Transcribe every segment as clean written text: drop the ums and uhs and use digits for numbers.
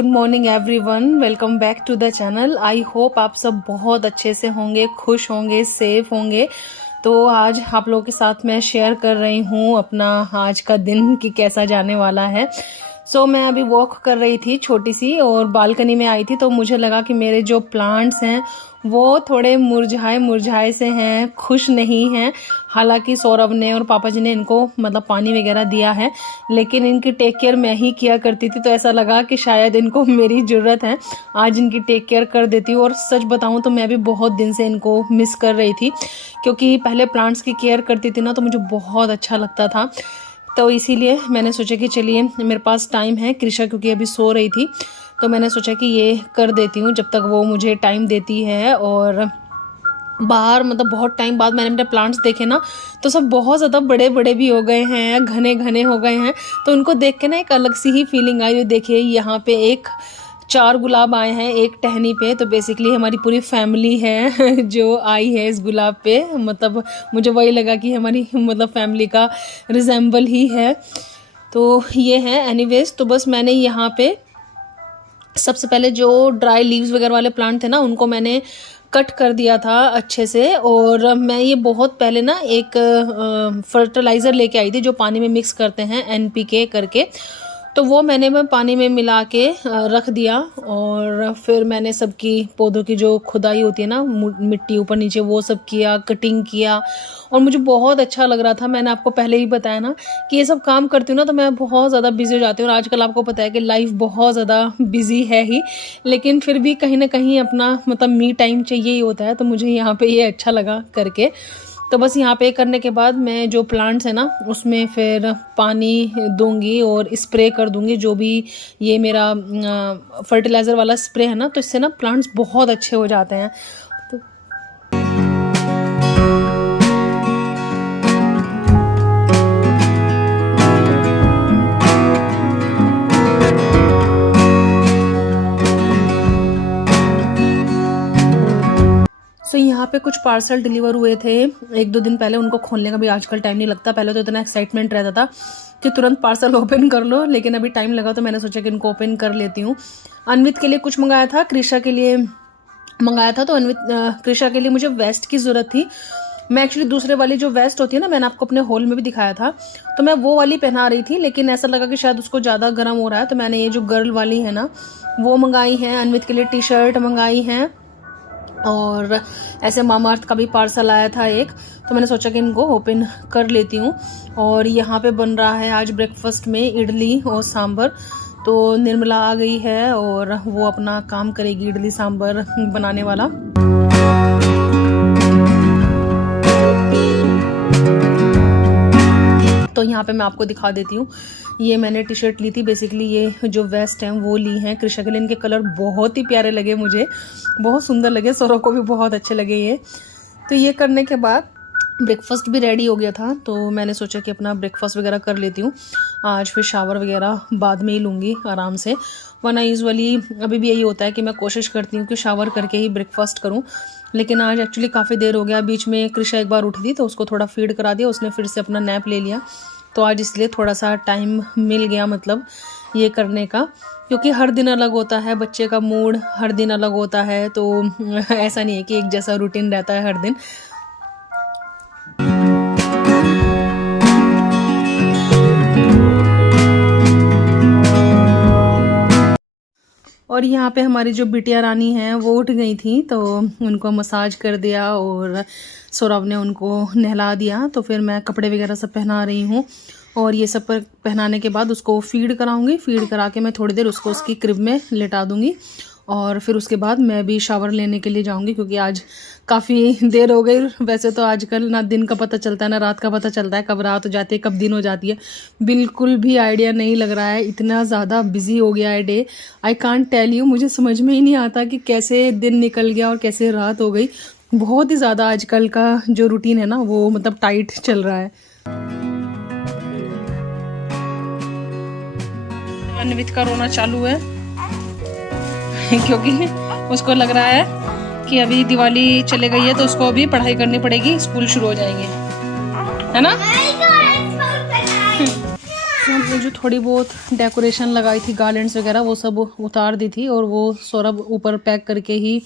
Good morning everyone, welcome back to the channel. I hope आप सब बहुत अच्छे से होंगे, खुश होंगे, सेफ होंगे। तो आज आप लोगों के साथ मैं शेयर कर रही हूँ अपना आज का दिन कि कैसा जाने वाला है। मैं अभी वॉक कर रही थी छोटी सी और बालकनी में आई थी, तो मुझे लगा कि मेरे जो प्लांट्स हैं वो थोड़े मुरझाए मुरझाए से हैं, खुश नहीं हैं। हालांकि सौरभ ने और पापा जी ने इनको मतलब पानी वगैरह दिया है, लेकिन इनकी टेक केयर मैं ही किया करती थी, तो ऐसा लगा कि शायद इनको मेरी ज़रूरत है, आज इनकी टेक केयर कर देती हूँ। और सच बताऊँ तो मैं भी बहुत दिन से इनको मिस कर रही थी, क्योंकि पहले प्लांट्स की केयर करती थी ना, तो मुझे बहुत अच्छा लगता था। तो इसीलिए मैंने सोचा कि चलिए मेरे पास टाइम है, कृषा क्योंकि अभी सो रही थी, तो मैंने सोचा कि ये कर देती हूँ जब तक वो मुझे टाइम देती है। और बाहर मतलब बहुत टाइम बाद मैंने मेरे प्लांट्स देखे ना, तो सब बहुत ज़्यादा बड़े बड़े भी हो गए हैं, घने घने हो गए हैं, तो उनको देख के ना एक अलग सी ही फीलिंग आई। देखिए यहाँ पे 4 गुलाब आए हैं एक टहनी पे, तो बेसिकली हमारी पूरी फैमिली है जो आई है इस गुलाब पे। मतलब मुझे वही लगा कि हमारी मतलब फैमिली का रिजेंबल ही है, तो ये है। एनीवेज, तो बस मैंने यहाँ पे सबसे पहले जो ड्राई लीव्स वगैरह वाले प्लांट थे ना, उनको मैंने कट कर दिया था अच्छे से। और मैं ये बहुत पहले ना एक फर्टिलाइज़र लेके आई थी जो पानी में मिक्स करते हैं, NPK करके, तो वो मैंने पानी में मिला के रख दिया। और फिर मैंने सबकी पौधों की जो खुदाई होती है ना, मिट्टी ऊपर नीचे, वो सब किया, कटिंग किया, और मुझे बहुत अच्छा लग रहा था। मैंने आपको पहले ही बताया ना कि ये सब काम करती हूँ ना तो मैं बहुत ज़्यादा बिजी हो जाती हूँ, और आजकल आपको पता है कि लाइफ बहुत ज़्यादा बिजी है ही, लेकिन फिर भी कहीं ना कहीं अपना मतलब मी टाइम चाहिए ही होता है। तो मुझे यहाँ पे ये अच्छा लगा करके। तो बस यहाँ पे करने के बाद मैं जो प्लांट्स है ना उसमें फिर पानी दूंगी और स्प्रे कर दूंगी, जो भी ये मेरा फर्टिलाइज़र वाला स्प्रे है ना, तो इससे ना प्लांट्स बहुत अच्छे हो जाते हैं। यहाँ पे कुछ पार्सल डिलीवर हुए थे 1-2 दिन पहले, उनको खोलने का भी आजकल टाइम नहीं लगता। पहले तो इतना एक्साइटमेंट रहता था कि तुरंत पार्सल ओपन कर लो, लेकिन अभी टाइम लगा तो मैंने सोचा कि इनको ओपन कर लेती हूँ। अन्वित के लिए कुछ मंगाया था, कृषा के लिए मंगाया था। तो कृषा के लिए मुझे वेस्ट की ज़रूरत थी। मैं एक्चुअली दूसरे वाली जो वेस्ट होती है ना, मैंने आपको अपने हॉल में भी दिखाया था, तो मैं वो वाली पहना रही थी, लेकिन ऐसा लगा कि शायद उसको ज़्यादा गर्म हो रहा है, तो मैंने ये जो गर्ल वाली है ना वो मंगाई है। अन्वित के लिए T-शर्ट मंगाई हैं, और ऐसे मामा अर्थ का भी पार्सल आया था एक, तो मैंने सोचा कि इनको ओपन कर लेती हूँ। और यहाँ पे बन रहा है आज ब्रेकफास्ट में इडली और सांभर। तो निर्मला आ गई है और वो अपना काम करेगी इडली सांभर बनाने वाला। तो यहाँ पे मैं आपको दिखा देती हूँ, ये मैंने T-शर्ट ली थी, बेसिकली ये जो वेस्ट हैं वो ली हैं कृषा के लिए। इनके कलर बहुत ही प्यारे लगे, मुझे बहुत सुंदर लगे, सौरभ को भी बहुत अच्छे लगे ये। तो ये करने के बाद ब्रेकफास्ट भी रेडी हो गया था, तो मैंने सोचा कि अपना ब्रेकफास्ट वगैरह कर लेती हूँ आज, फिर शावर वगैरह बाद में ही लूँगी आराम से। वरना यूजुअली अभी भी यही होता है कि मैं कोशिश करती हूँ कि शावर करके ही ब्रेकफास्ट करूँ, लेकिन आज एक्चुअली काफ़ी देर हो गया। बीच में कृषा एक बार उठी थी तो उसको थोड़ा फीड करा दिया, उसने फिर से अपना नैप ले लिया, तो आज इसलिए थोड़ा सा टाइम मिल गया मतलब ये करने का, क्योंकि हर दिन अलग होता है, बच्चे का मूड हर दिन अलग होता है, तो ऐसा नहीं है कि एक जैसा रूटीन रहता है हर दिन। और यहाँ पे हमारी जो बिटिया रानी है वो उठ गई थी, तो उनको मसाज कर दिया और सौरभ ने उनको नहला दिया। तो फिर मैं कपड़े वगैरह सब पहना रही हूँ, और ये सब पर पहनाने के बाद उसको फीड कराऊंगी। फीड करा के मैं थोड़ी देर उसको उसकी क्रिब में लेटा दूंगी, और फिर उसके बाद मैं भी शावर लेने के लिए जाऊंगी, क्योंकि आज काफ़ी देर हो गई। वैसे तो आजकल ना दिन का पता चलता है ना रात का पता चलता है, कब रात हो जाती है कब दिन हो जाती है, बिल्कुल भी आइडिया नहीं लग रहा है। इतना ज़्यादा बिजी हो गया है day, I can't tell you. मुझे समझ में ही नहीं आता कि कैसे दिन निकल गया और कैसे रात हो गई। बहुत ही ज़्यादा आजकल का जो रूटीन है ना वो मतलब टाइट चल रहा है। अन्वित का रोना चालू है क्योंकि उसको लग रहा है कि अभी दिवाली चले गई है, तो उसको अभी पढ़ाई करनी पड़ेगी, स्कूल शुरू हो जाएंगे, है ना। हमने जो थोड़ी बहुत डेकोरेशन लगाई थी, गार्लैंड्स वगैरह, वो सब उतार दी थी और वो सौरभ ऊपर पैक करके ही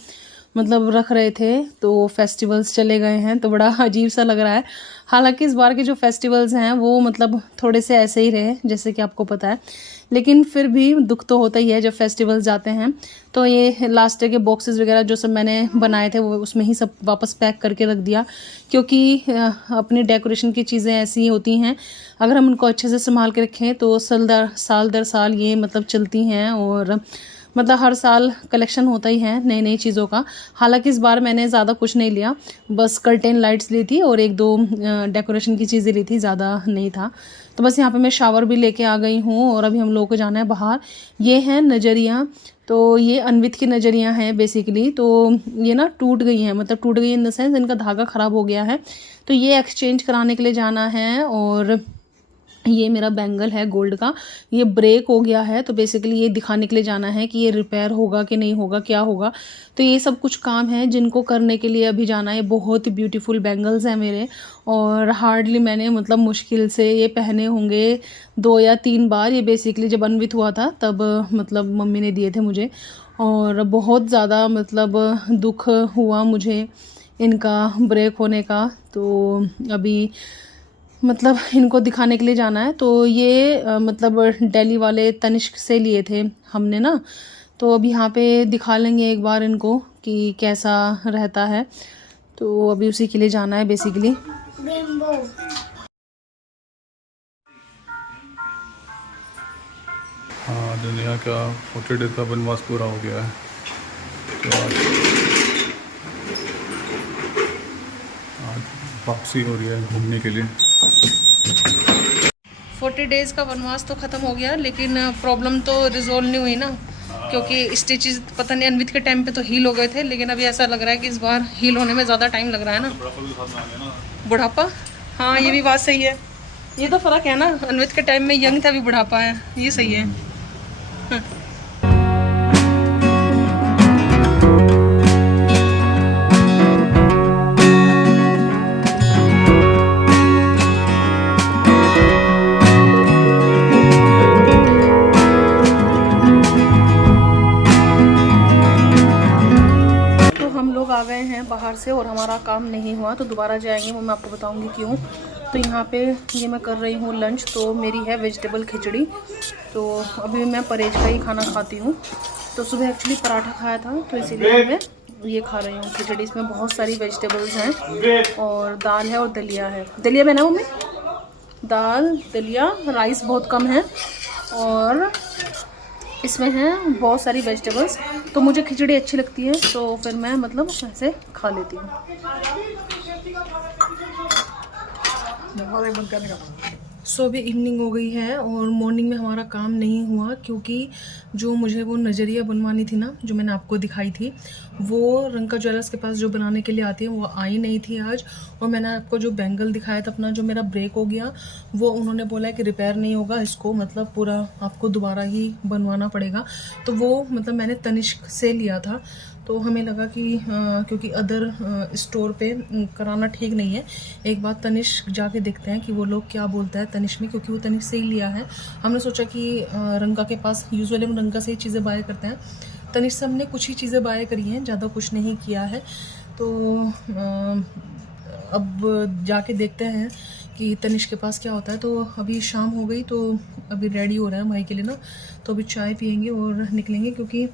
मतलब रख रहे थे। तो फेस्टिवल्स चले गए हैं तो बड़ा अजीब सा लग रहा है। हालांकि इस बार के जो फेस्टिवल्स हैं वो मतलब थोड़े से ऐसे ही रहे जैसे कि आपको पता है, लेकिन फिर भी दुख तो होता ही है जब फेस्टिवल्स जाते हैं। तो ये लास्ट ईयर के बॉक्सेस वगैरह जो सब मैंने बनाए थे वो उसमें ही सब वापस पैक करके रख दिया, क्योंकि अपनी डेकोरेशन की चीज़ें ऐसी होती हैं, अगर हम उनको अच्छे से संभाल के रखें तो साल दर साल ये मतलब चलती हैं और मतलब हर साल कलेक्शन होता ही है नई नई चीज़ों का। हालांकि इस बार मैंने ज़्यादा कुछ नहीं लिया, बस कर्टेन लाइट्स ली थी और एक दो डेकोरेशन की चीज़ें ली थी, ज़्यादा नहीं था। तो बस यहाँ पे मैं शावर भी लेके आ गई हूँ और अभी हम लोगों को जाना है बाहर। ये हैं नज़रियाँ, तो ये अन्वित की नज़रियाँ हैं बेसिकली। तो ये ना टूट गई हैं, मतलब टूट गई इन द सेंस इनका धागा ख़राब हो गया है, तो ये एक्सचेंज कराने के लिए जाना है। और ये मेरा बैंगल है गोल्ड का, ये ब्रेक हो गया है, तो बेसिकली ये दिखाने के लिए जाना है कि ये रिपेयर होगा कि नहीं होगा, क्या होगा। तो ये सब कुछ काम है जिनको करने के लिए अभी जाना है। बहुत ही ब्यूटीफुल बैंगल्स हैं मेरे, और हार्डली मैंने मतलब मुश्किल से ये पहने होंगे 2 या 3 बार। ये बेसिकली जब अन्वित हुआ था तब मतलब मम्मी ने दिए थे मुझे, और बहुत ज़्यादा मतलब दुख हुआ मुझे इनका ब्रेक होने का। तो अभी मतलब इनको दिखाने के लिए जाना है। तो ये मतलब दिल्ली वाले तनिष्क से लिए थे हमने ना, तो अभी यहाँ पे दिखा लेंगे एक बार इनको कि कैसा रहता है। तो अभी उसी के लिए जाना है बेसिकली। हाँ, दुनिया का 40 डेज का वनवास पूरा हो गया है। तो आज वापसी हो रही है घूमने के लिए। 40 डेज़ का वनवास तो ख़त्म हो गया, लेकिन प्रॉब्लम तो रिजोल्व नहीं हुई ना, क्योंकि स्टिचेस पता नहीं अन्वित के टाइम पे तो हील हो गए थे, लेकिन अभी ऐसा लग रहा है कि इस बार हील होने में ज़्यादा टाइम लग रहा है ना। बुढ़ापा, हाँ ये भी बात सही है। ये तो फ़र्क है ना, अन्वित के टाइम में यंग था, अभी बुढ़ापा है, ये सही है। आ गए हैं बाहर से और हमारा काम नहीं हुआ, तो दोबारा जाएंगे, वो मैं आपको बताऊंगी क्यों। तो यहाँ पे ये मैं कर रही हूँ लंच, तो मेरी है वेजिटेबल खिचड़ी। तो अभी मैं परहेज का ही खाना खाती हूँ। तो सुबह एक्चुअली पराठा खाया था, तो इसीलिए मैं ये खा रही हूँ खिचड़ी। इसमें बहुत सारी वेजिटेबल्स हैं और दाल है और दलिया है। दलिया में ना मम्मी, दाल दलिया, राइस बहुत कम है और इसमें हैं बहुत सारी वेजिटेबल्स। तो मुझे खिचड़ी अच्छी लगती है, तो फिर मैं मतलब ऐसे खा लेती हूँ। सो अभी इवनिंग हो गई है और मॉर्निंग में हमारा काम नहीं हुआ, क्योंकि जो मुझे वो नज़रिया बनवानी थी ना, जो मैंने आपको दिखाई थी, वो रंका ज्वेलर्स के पास जो बनाने के लिए आती है वो आई नहीं थी आज। और मैंने आपको जो बैंगल दिखाया था अपना, जो मेरा ब्रेक हो गया, वो उन्होंने बोला है कि रिपेयर नहीं होगा, इसको मतलब पूरा आपको दोबारा ही बनवाना पड़ेगा। तो वो मतलब मैंने तनिष्क से लिया था, तो हमें लगा कि क्योंकि अदर स्टोर पे कराना ठीक नहीं है, एक बार तनिष्क जाके देखते हैं कि वो लोग क्या बोलता है तनिष्क में, क्योंकि वो तनिष्क से ही लिया है। हमने सोचा कि रंका के पास यूजुअली हम रंका से ही चीज़ें बाय करते हैं, तनिष्क से हमने कुछ ही चीज़ें बाय करी हैं, ज़्यादा कुछ नहीं किया है। तो अब जाके देखते हैं कि तनिष्क के पास क्या होता है। तो अभी शाम हो गई, तो अभी रेडी हो रहा है भाई के लिए ना, तो अभी चाय पियेंगे और निकलेंगे, क्योंकि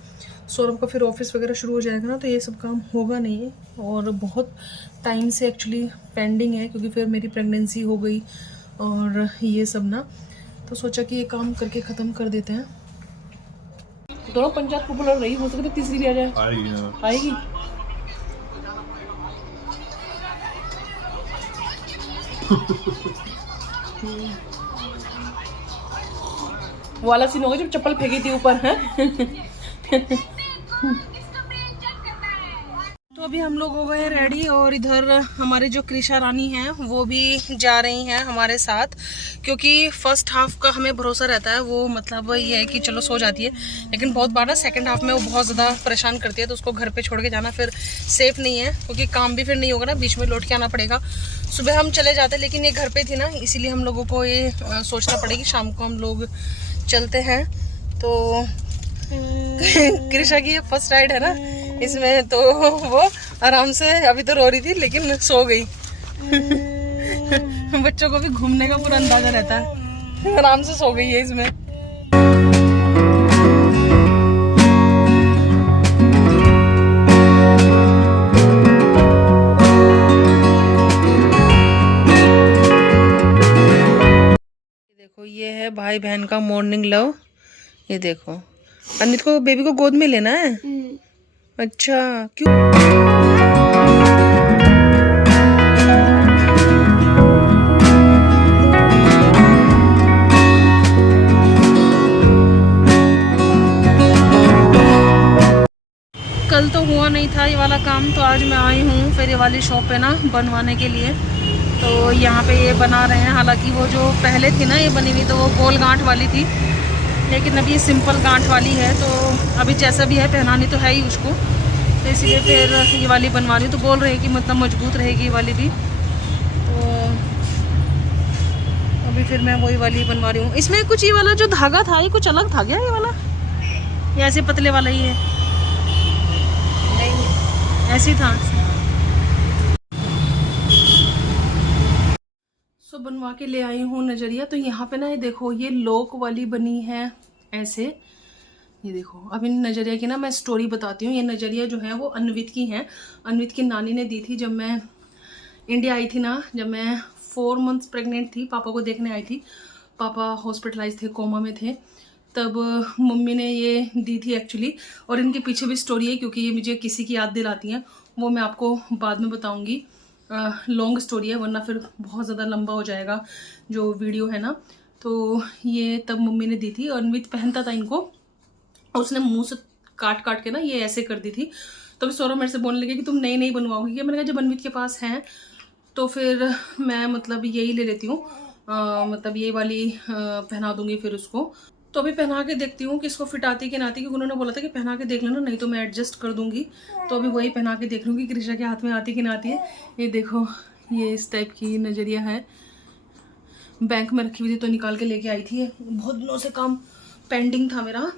सौरभ का फिर ऑफिस वगैरह शुरू हो जाएगा ना, तो ये सब काम होगा नहीं और बहुत टाइम से एक्चुअली पेंडिंग है, क्योंकि फिर मेरी प्रेगनेंसी हो गई और ये सब ना, तो सोचा कि ये काम करके ख़त्म कर देते हैं। दोनों पंचायत पॉपुलर रही, हो सकता है तीसरी भी आ जाए। आएगी। वो वाला सीन होगा जब चप्पल फेंकी थी ऊपर है। तो अभी हम लोग हो गए रेडी और इधर हमारे जो कृषा रानी हैं वो भी जा रही हैं हमारे साथ, क्योंकि फर्स्ट हाफ का हमें भरोसा रहता है, वो मतलब ये है कि चलो सो जाती है, लेकिन बहुत बार ना सेकंड हाफ में वो बहुत ज़्यादा परेशान करती है, तो उसको घर पे छोड़ के जाना फिर सेफ नहीं है, क्योंकि काम भी फिर नहीं होगा ना, बीच में लौट के आना पड़ेगा। सुबह हम चले जाते लेकिन ये घर पर थी ना, इसीलिए हम लोगों को ये सोचना पड़ेगी शाम को हम लोग चलते हैं। तो कृषा की ये फर्स्ट राइड है ना इसमें, तो वो आराम से अभी तो रो रही थी लेकिन सो गई। बच्चों को भी घूमने का पूरा अंदाजा रहता है, आराम से सो गई है इसमें। देखो ये है भाई बहन का मॉर्निंग लव। ये देखो अनित को बेबी को गोद में लेना है। अच्छा क्यों? कल तो हुआ नहीं था ये वाला काम, तो आज मैं आई हूँ फिर ये वाली शॉप पे ना बनवाने के लिए। तो यहाँ पे ये बना रहे हैं, हालांकि वो जो पहले थी ना ये बनी हुई तो वो गोल गांठ वाली थी, लेकिन अभी ये सिंपल गांठ वाली है। तो अभी जैसा भी है पहनानी तो है ही उसको, तो इसीलिए फिर ये वाली बनवा रही हूँ। तो बोल रहे हैं कि मतलब मजबूत रहेगी ये वाली भी, तो अभी फिर मैं वही वाली बनवा रही हूँ। इसमें कुछ ये वाला जो धागा था ये कुछ अलग था क्या ये वाला, या ऐसे पतले वाला ही है? नहीं ऐसे ही था। सो बनवा के ले आई हूँ नजरिया। तो यहाँ पे ना ये देखो ये लॉक वाली बनी है ऐसे, ये देखो। अब इन नजरिया की ना मैं स्टोरी बताती हूँ। ये नजरिया जो है वो अन्वित की हैं, अन्वित की नानी ने दी थी जब मैं इंडिया आई थी ना, जब मैं 4 मंथ्स प्रेग्नेंट थी, पापा को देखने आई थी। पापा हॉस्पिटलाइज थे, कोमा में थे, तब मम्मी ने ये दी थी एक्चुअली। और इनके पीछे भी स्टोरी है, क्योंकि ये मुझे किसी की याद दिलाती हैं, वो मैं आपको बाद में बताऊँगी। लॉन्ग स्टोरी है वरना फिर बहुत ज़्यादा लंबा हो जाएगा जो वीडियो है ना। तो ये तब मम्मी ने दी थी और अन्वित पहनता था इनको, और उसने मुंह से काट काट के ना ये ऐसे कर दी थी। तो फिर सौरभ मेरे से बोलने लगे कि तुम नई नई बनवाओगी क्या? मैंने कहा जब अन्वित के पास हैं तो फिर मैं मतलब यही ले लेती हूँ, मतलब ये वाली पहना दूंगी फिर उसको। तो अभी पहना के देखती हूँ कि इसको फिट आती कि ना आती, क्योंकि उन्होंने बोला था कि पहना के देख लेना, नहीं तो मैं एडजस्ट कर दूंगी। तो अभी वही पहना के देख लूँगी कृषा के हाथ में आती कि ना आती है। ये देखो ये इस टाइप की नजरिया है, बैंक में रखी हुई थी तो निकाल के लेके आई थी। बहुत दिनों से काम पेंडिंग था मेरा।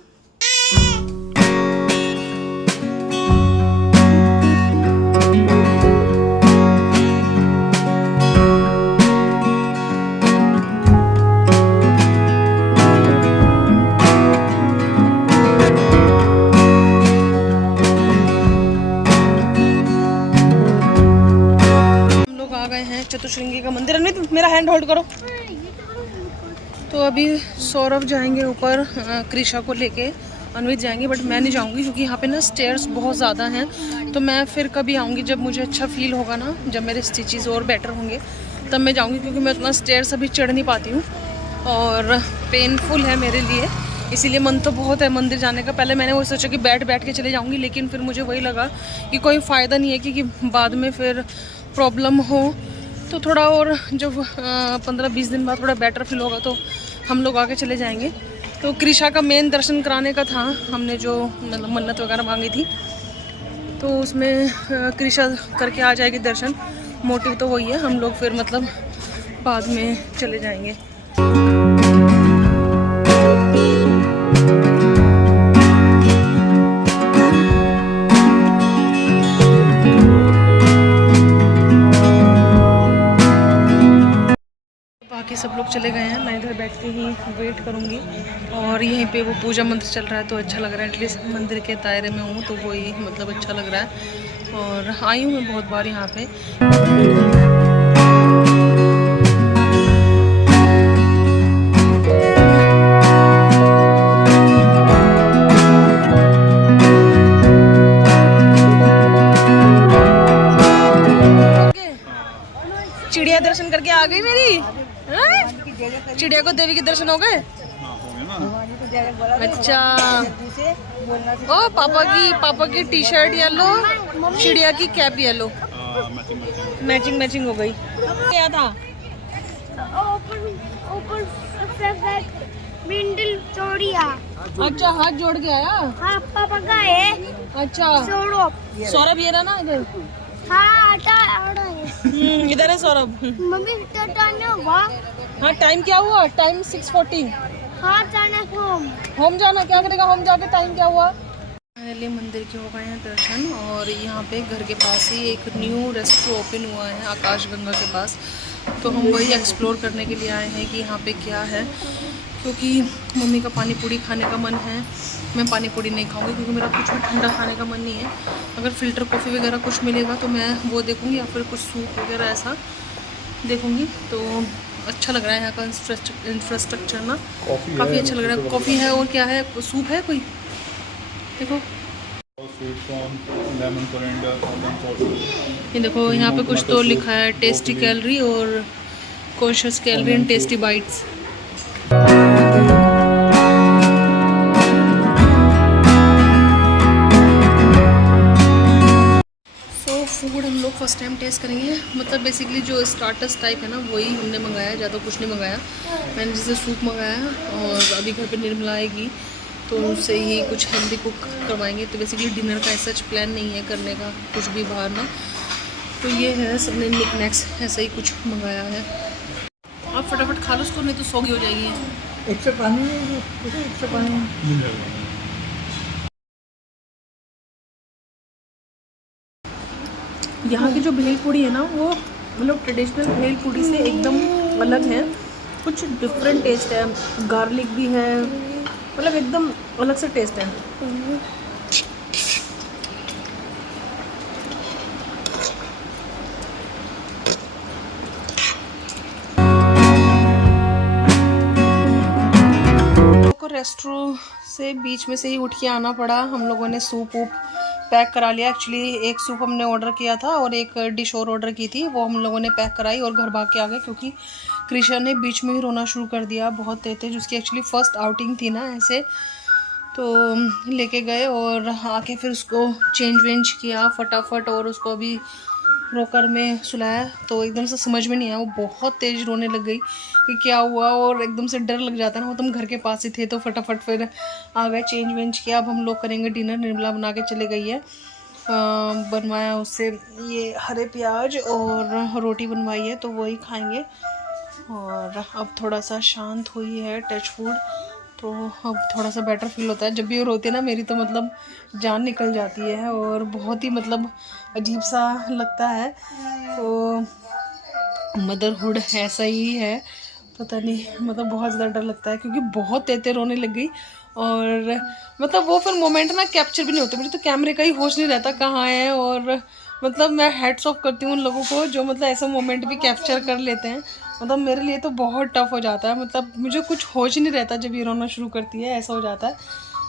चतुश्रृंगी का मंदिर। अन्वित मेरा हैंड होल्ड करो। तो अभी सौरभ जाएंगे ऊपर कृषा को लेके, अन्वित जाएंगे, बट मैं नहीं जाऊंगी क्योंकि यहाँ पे ना स्टेयर्स बहुत ज़्यादा हैं। तो मैं फिर कभी आऊँगी जब मुझे अच्छा फील होगा ना, जब मेरे स्टिचेस और बेटर होंगे तब मैं जाऊँगी, क्योंकि मैं उतना स्टेयर्स अभी चढ़ नहीं पाती हूँ और पेनफुल है मेरे लिए। इसीलिए मन तो बहुत है मंदिर जाने का। पहले मैंने वो सोचा कि बैठ के चले जाऊँगी, लेकिन फिर मुझे वही लगा कि कोई फ़ायदा नहीं है, क्योंकि बाद में फिर प्रॉब्लम हो। तो थोड़ा और जब 15-20 दिन बाद थोड़ा बेटर फील होगा तो हम लोग आके चले जाएंगे। तो कृषा का मेन दर्शन कराने का था, हमने जो मतलब मन्नत वगैरह मांगी थी, तो उसमें कृषा करके आ जाएगी दर्शन। मोटिव तो वही है, हम लोग फिर मतलब बाद में चले जाएंगे। बाकी सब लोग चले गए हैं, मैं इधर बैठ के ही वेट करूंगी। और यहीं पे वो पूजा मंत्र चल रहा है तो अच्छा लग रहा है, एटलीस्ट मंदिर के दायरे में हूँ तो वही मतलब अच्छा लग रहा है। और आई हूँ मैं बहुत बार यहाँ पे। चिड़िया दर्शन करके आ गई मेरी। चिड़िया को देवी के दर्शन हो गए। अच्छा, ओ पापा की टी शर्ट येलो, चिड़िया की कैप येलो, मैचिंग मैचिंग हो गई। क्या था? बिंडल चोड़िया। अच्छा, हाथ जोड़ के आया। हाँ पापा का है। अच्छा, सौरभ सौरभ ये रहा ना इधर। हाँ आटा आटा है। इधर है सौरभ। मम्मी टाइम हुआ। हाँ, टाइम क्या हुआ? टाइम 6:40। हाँ जाना होम। होम जाना, क्या करेगा होम जाके? टाइम क्या हुआ? फाइनली मंदिर के हो गए हैं दर्शन, और यहाँ पे घर के पास ही एक न्यू रेस्टोरेंट ओपन हुआ है आकाश गंगा के पास। तो हम वही एक्सप्लोर करने के लिए आए हैं कि यहाँ पे क्या है, क्योंकि मम्मी का पानी पूरी खाने का मन है। मैं पानी पूरी नहीं खाऊंगी क्योंकि मेरा कुछ भी ठंडा खाने का मन नहीं है। अगर फ़िल्टर कॉफ़ी वगैरह कुछ मिलेगा तो मैं वो देखूँगी, या फिर कुछ सूप वगैरह ऐसा देखूँगी। तो अच्छा लग रहा है यहाँ का इंफ्रास्ट्रक्चर ना, काफ़ी अच्छा लग रहा है। कॉफ़ी है और क्या है, सूप है कोई, देखो ये देखो यहाँ पे कुछ तो लिखा है, टेस्टी कैलोरी और conscious calorie and tasty bytes. Food हम लोग फर्स्ट टाइम टेस्ट करेंगे, मतलब बेसिकली जो स्टार्टर्स टाइप है ना वही हमने मंगाया, ज़्यादा कुछ नहीं मंगाया। मैंने जैसे सूप मंगाया, और अभी घर पे निर्मला आएगी तो उससे ही कुछ हेल्दी कुक करवाएंगे। तो बेसिकली डिनर का ऐसा प्लान नहीं है करने का कुछ भी बाहर ना। तो ये है, सबने निक नेक्स ऐसा ही कुछ मंगाया है। आप फटाफट खा लो उसको, नहीं तो सोगी हो जाएगी। एक से पानी यहाँ की जो भेलपूड़ी है ना, वो मतलब ट्रेडिशनल भेलपूड़ी से एकदम अलग है, कुछ डिफरेंट टेस्ट है। गार्लिक भी है, मतलब एकदम अलग से टेस्ट है। रेस्टोरेंट से बीच में से ही उठ के आना पड़ा। हम लोगों ने सूप वूप पैक करा लिया। एक्चुअली एक सूप हमने ऑर्डर किया था और एक डिश और ऑर्डर की थी, वो हम लोगों ने पैक कराई और घर भाग के आ गए, क्योंकि कृष्णा ने बीच में ही रोना शुरू कर दिया बहुत तेज। उसकी एक्चुअली फ़र्स्ट आउटिंग थी ना ऐसे, तो लेके गए और आके फिर उसको चेंज वेंज किया फटाफट, और उसको अभी रोकर में सुलाया। तो एकदम से समझ में नहीं आया, वो बहुत तेज़ रोने लग गई कि क्या हुआ, और एकदम से डर लग जाता है ना। वो तुम घर के पास ही थे, तो फटाफट फिर आ गए, चेंज वेंज किया। अब हम लोग करेंगे डिनर। निर्मला बना के चले गई है, बनवाया उससे ये हरे प्याज और रोटी बनवाई है, तो वही खाएंगे। और अब थोड़ा सा शांत हुई है टच फूड, तो अब थोड़ा सा बेटर फील होता है। जब भी वो रोती है ना मेरी, तो मतलब जान निकल जाती है और बहुत ही मतलब अजीब सा लगता है। तो मदरहुड ऐसा ही है, पता नहीं, मतलब बहुत ज़्यादा डर लगता है, क्योंकि बहुत तेज़ रोने लग गई। और मतलब वो फिर मोमेंट ना कैप्चर भी नहीं होते, मुझे तो कैमरे का ही होश नहीं रहता कहाँ है। और मतलब मैं हैट्स ऑफ करती हूँ उन लोगों को जो मतलब ऐसे मोमेंट भी कैप्चर कर लेते हैं। मतलब मेरे लिए तो बहुत टफ हो जाता है, मतलब मुझे कुछ होश ही नहीं रहता जब ये रोना शुरू करती है, ऐसा हो जाता है।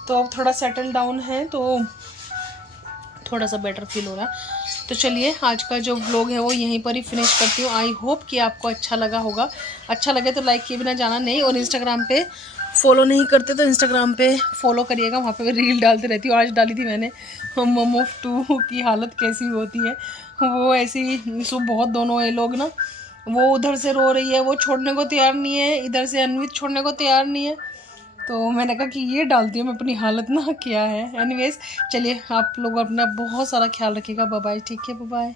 तो अब थोड़ा सेटल डाउन है, तो थोड़ा सा बेटर फील हो रहा है। तो चलिए आज का जो व्लॉग है वो यहीं पर ही फिनिश करती हूँ। आई होप कि आपको अच्छा लगा होगा। अच्छा लगे तो लाइक किए बिना जाना नहीं, और इंस्टाग्राम पे फॉलो नहीं करते तो इंस्टाग्राम पे फॉलो करिएगा, वहाँ पे रील डालती रहती हूँ। आज डाली थी मैंने मम ऑफ 2 की हालत कैसी होती है, वो ऐसी बहुत दोनों ये लोग ना, वो उधर से रो रही है, वो छोड़ने को तैयार नहीं है, इधर से अन्वित छोड़ने को तैयार नहीं है। तो मैंने कहा कि ये डालती हूँ मैं अपनी हालत ना क्या है। एनीवेज चलिए, आप लोग अपना बहुत सारा ख्याल रखिएगा। बाय बाय, ठीक है, बाय बाय।